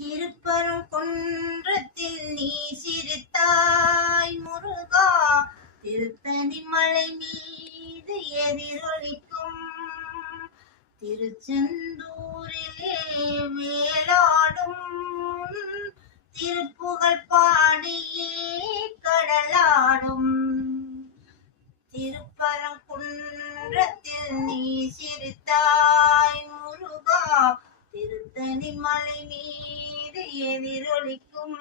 திருப்பரங்குன்றத்தில் நீ சிரித்தாய் முருகா, திருத்தணி மலை மீது எதிரொலிக்கும் திருச்செந்தூரிலே வேலாடும் திருப்புகழ் பாடியே கடலாடும். திருப்பரங்குன்றத்தில் நீ சிரித்தாய் முருகா, திருத்தணி மலை மீது எதிரொலிக்கும்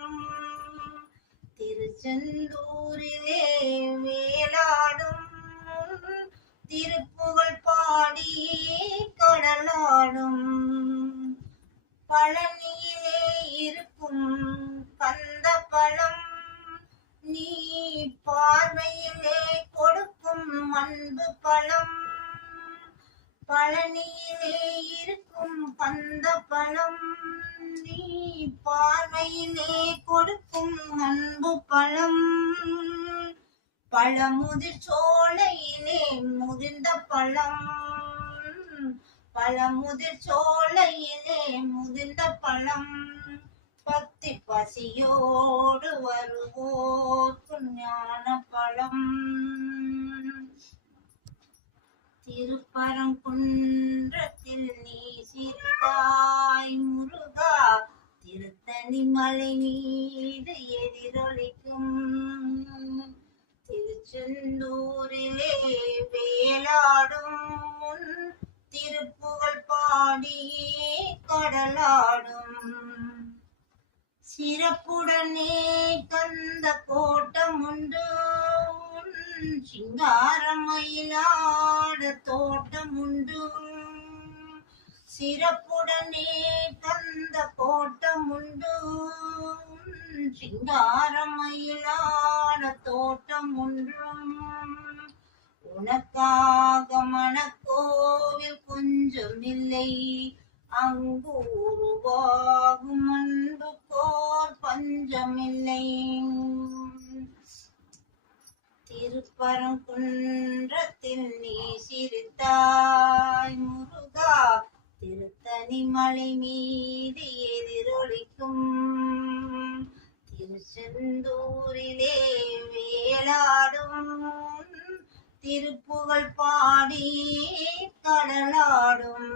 திருச்செந்தூரிலே வேலாடும் திருப்புகழ் பாடியே கடலாடும். பழனியிலே இருக்கும் கந்த பழம் நீ பார்வையிலே கொடுக்கும் அன்பு பழம். பழனியிலே இருக்கும் கந்த பழம் நீ பார்வையிலே கொடுக்கும் அன்பு பழம். பழமுதிர் சோலையிலே முதிர்ந்த பழம், பழமுதிர் சோலையிலே முதிர்ந்த பழம். பக்தி பசியோடு வருவோர்க்கு ஞான பழம். திருப்பரங்குன்றத்தில் நீ சிரித்தாய் முருகா, திருத்தணி மலை மீது எதிரொலிக்கும் திருச்செந்தூரிலே வேலாடும் திருப்புகழ் பாடியே கடலாடும். சிறப்புடனே கந்த கோட்டம் உண்டு, சிங்காரமயிலாட தோட்டம் உண்டு. சிறப்புடனே கந்த கோட்டம் உண்டு, சிங்காரமயிலாட தோட்டம் ஒன்றும். உனக்காக மனக்கோவில் கொஞ்சம் இல்லை, அங்கு உருவாகும் அன்புக்கோர் பஞ்சமில்லை. திருப்பரங்குன்றத்தில் நீ சிரித்தாய் முருகா, திருத்தணி மலை மீது எதிரொலிக்கும் திருச்செந்தூரிலே வேலாடும் திருப்புகழ் பாடி கடலாடும்.